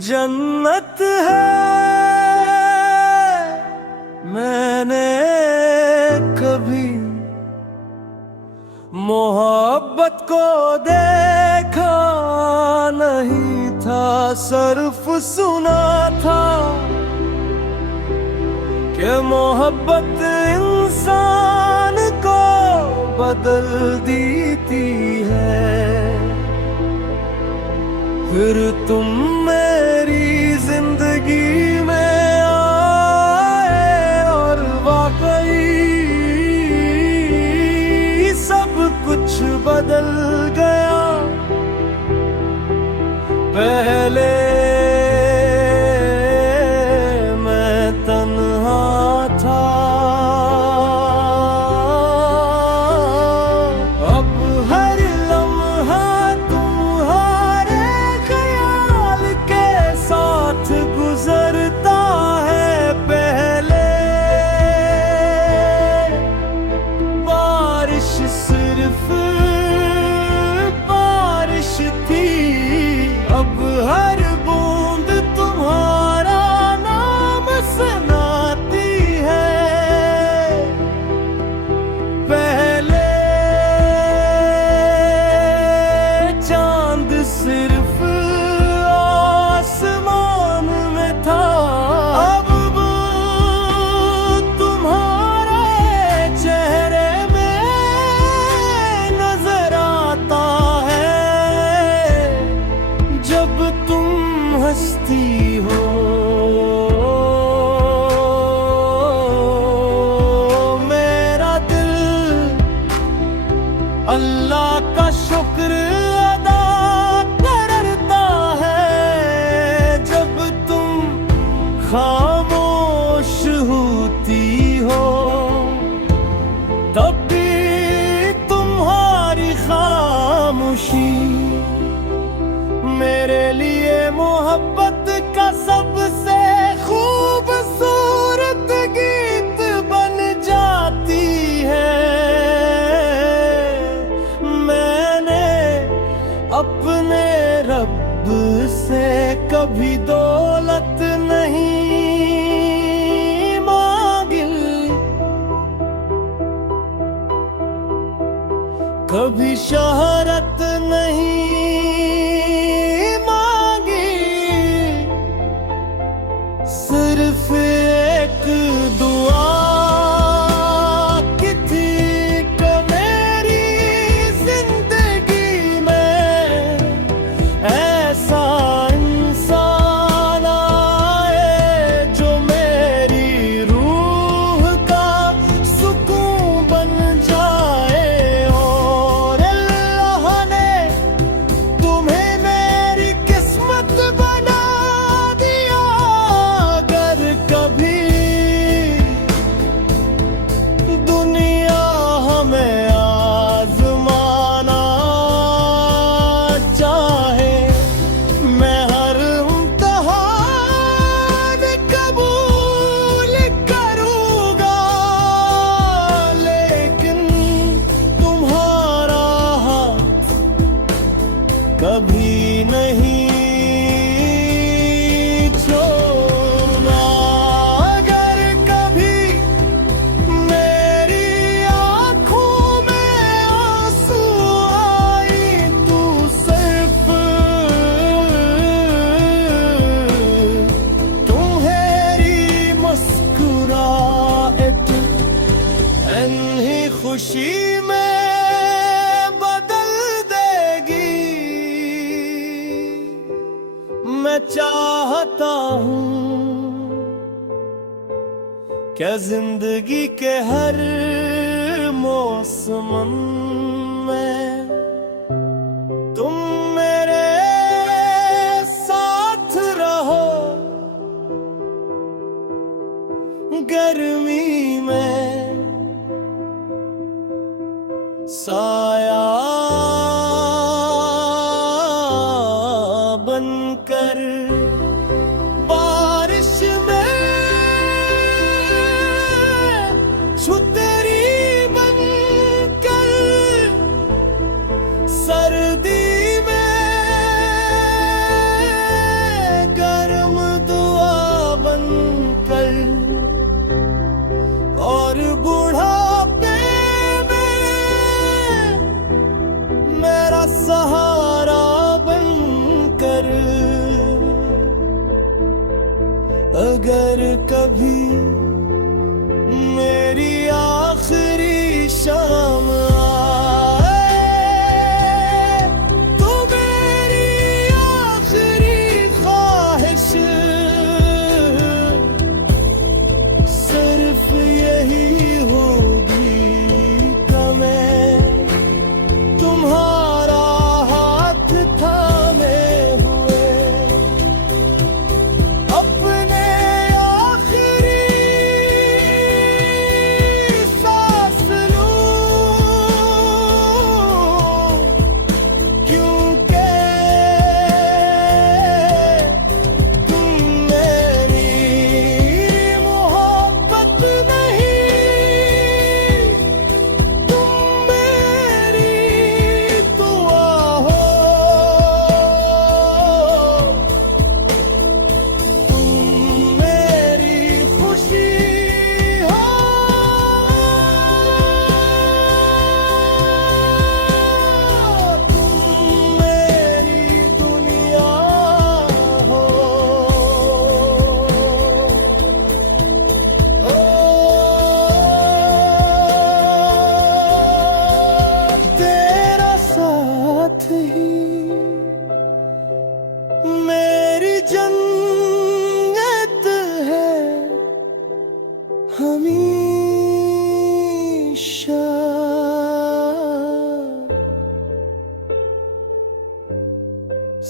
जन्नत है मैंने कभी मोहब्बत को देखा नहीं था, सिर्फ सुना था कि मोहब्बत इंसान को बदल देती है। फिर तुम मेरी जिंदगी में आए और वाकई सब कुछ बदल गया। पहले मैं तन्हा था, अब हर लम्हा तुम्हारे ख्याल के साथ गुजरता है। पहले बारिश सिर्फ बारिश थी, अब हर बूंद तुम्हारा नाम सुनाती है। पहले चांद सिर्फ आसमान में था, अब वो तुम्हारे चेहरे में नजर आता है। जब तुम हंसती हो मेरा दिल अल्लाह का शुक्र अदा करता है। जब तुम खामोश होती हो तब भी तुम्हारी खामोशी मेरे लिए मोहब्बत का सबसे खूबसूरत गीत बन जाती है। मैंने अपने रब से कभी दौलत नहीं मांगी, कभी शोहरत नहीं मांगी, सिर्फ एक दुआ की थी कि मेरी जिंदगी में ऐसा इंसान आए जो मेरी रूह का सुकून बन जाए। और अल्लाह ने तुम्हें मेरी किस्मत बना दिया। अगर कभी दुनिया हमें आजमाना चाहे, मैं हर इम्तिहान कबूल करूंगा, लेकिन तुम्हारा हाथ कभी नहीं छोड़ना। अगर कभी मेरी आंखों में आंसू आई तो सिर्फ तुम्हारी मुस्कुराहट इन्हीं खुशी में बदल देगी। मैं चाहता हूँ क्या जिंदगी के हर मौसम में तुम मेरे साथ रहो। गर्मी में साया बनकर, बारिश में छुतरी बनकर, सर्दी में शाम आए, तू मेरी आखिरी ख्वाहिश सिर्फ यही होगी कि मैं तुम्हारा हाथ थामे हुए अपने आखिरी सांस लूं, क्योंकि तुम मेरी मोहब्बत नहीं, तुम मेरी दुआ हो, तुम मेरी खुशी हो, तुम मेरी दुनिया हो। तेरा साथ ही मेरी जन्नत है हमेशा।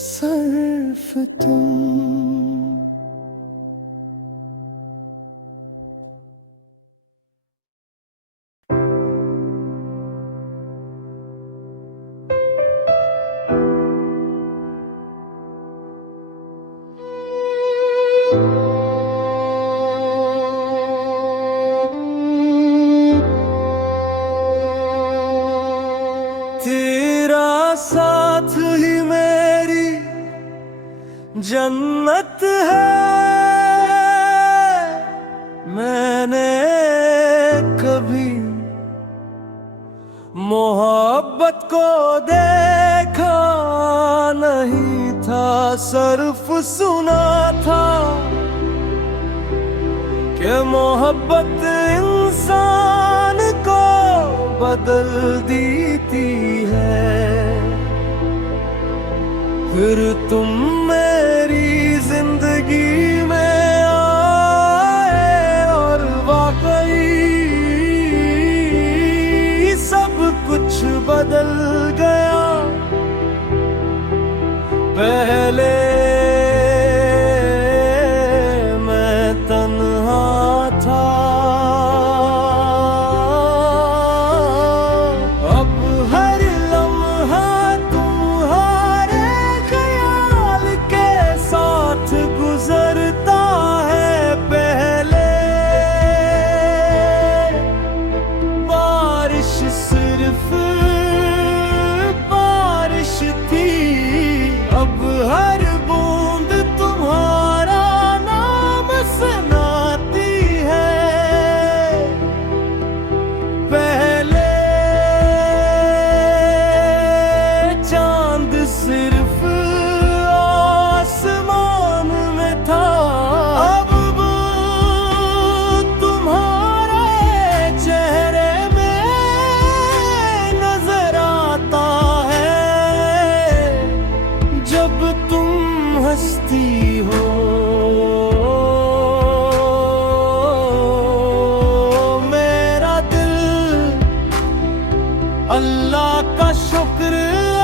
सिर्फ तुम। तेरा साथ ही मेरी जन्नत है। मैंने कभी मोहब्बत को देखा नहीं था, सिर्फ सुना था कि मोहब्बत इंसान को बदल देती है। फिर तुम मेरी जिंदगी में आए और वाकई सब कुछ बदल गया। पहले मैं तन्हा था, अब हर लम्हा तुम्हारे ख्याल के साथ गुजरता है। पहले बारिश सिर्फ बारिश थी, अब हर बूंद तुम्हारा नाम सुनाती है। पहले चांद सिर्फ आसमान में था, अब वो तुम्हारे चेहरे में नजर आता है। जब तुम हंसती हो मेरा दिल अल्लाह का शुक्र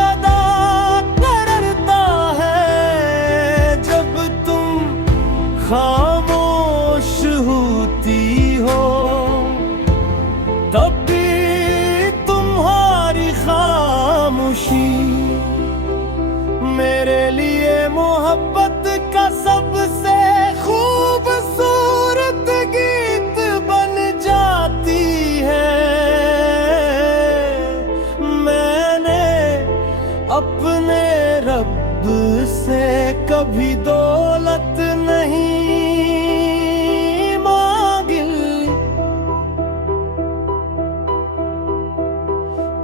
अदा करता है। जब तुम खामोश होती हो तब भी तुम्हारी खामोशी मेरे लिए मोहब्बत का सबसे खूबसूरत गीत बन जाती है। मैंने अपने रब से कभी दौलत नहीं मांगी,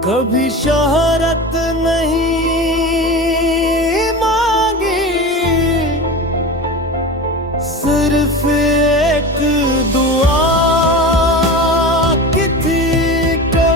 कभी शोहरत नहीं मांगी, सिर्फ एक दुआ की थी कि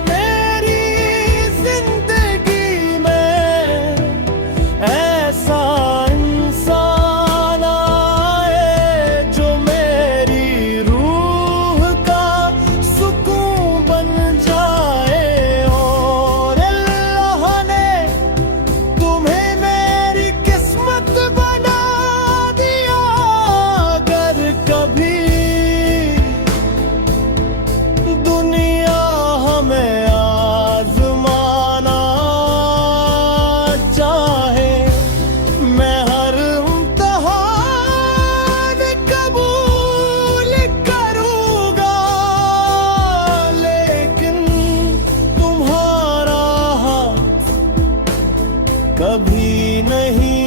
कभी नहीं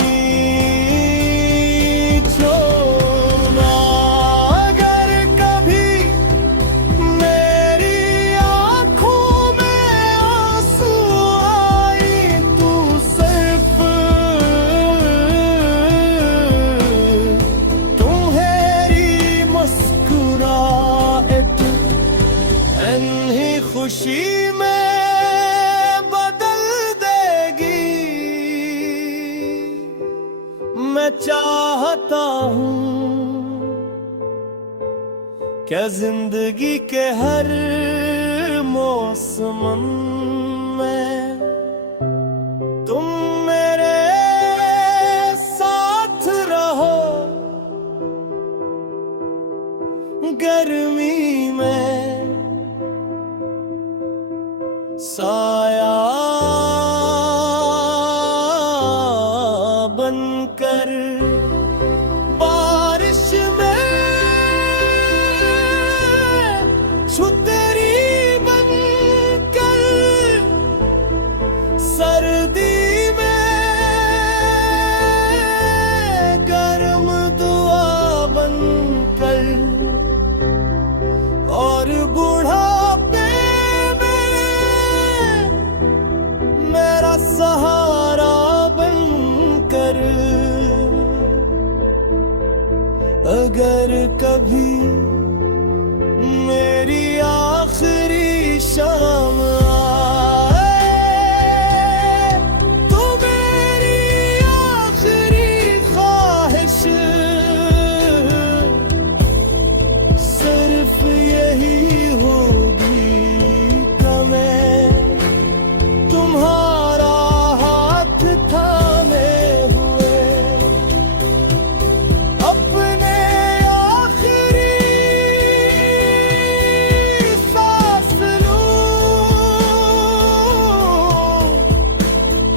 छोड़ना। अगर कभी मेरी आंखों में आंसू आई तू सिर्फ तुम्हारी मुस्कुराहट इन्हीं खुशी में मैं चाहता हूँ क्या जिंदगी के हर मौसम में तुम मेरे साथ रहो। गर्मी में साया बनकर, बारिश में छुतरी बनकर, सर्दी में गर्म दुआ बनकर, और बुढ़ापे में मेरा सहारा बनकर। अगर कभी मेरी आखिरी शाम आए तो मेरी आखिरी ख्वाहिश सिर्फ यही होगी कि मैं तुम्हारा हाथ थामे हुए अपने आखिरी सांस लूं,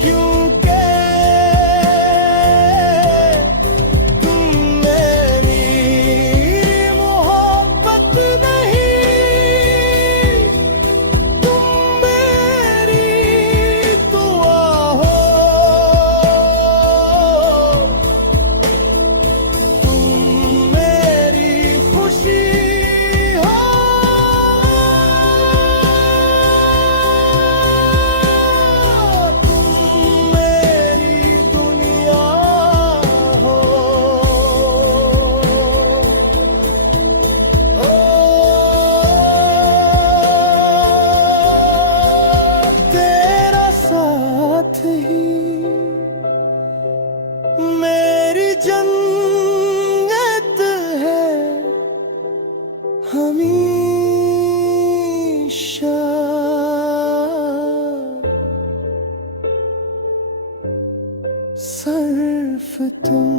क्योंकि तुम मेरी मोहब्बत नहीं, तुम मेरी दुआ हो, तुम मेरी खुशी हो, तुम मेरी दुनिया हो। तेरा साथ ही मेरी जन्नत है हमेशा। सिर्फ तुम।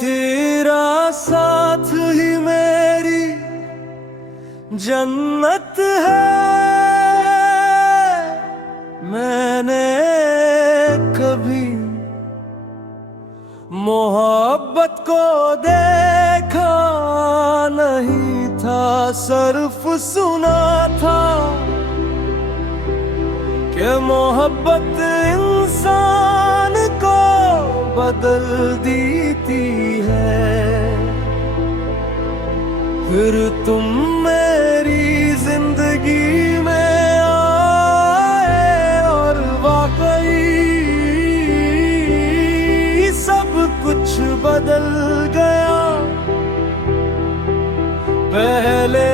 तेरा साथ ही मेरी जन्नत है। मैंने कभी मोहब्बत को देखा नहीं था, सिर्फ सुना था कि मोहब्बत इंसान को बदल देती है। फिर तुम मेरी जिंदगी में आए और वाकई सब कुछ बदल गया। पहले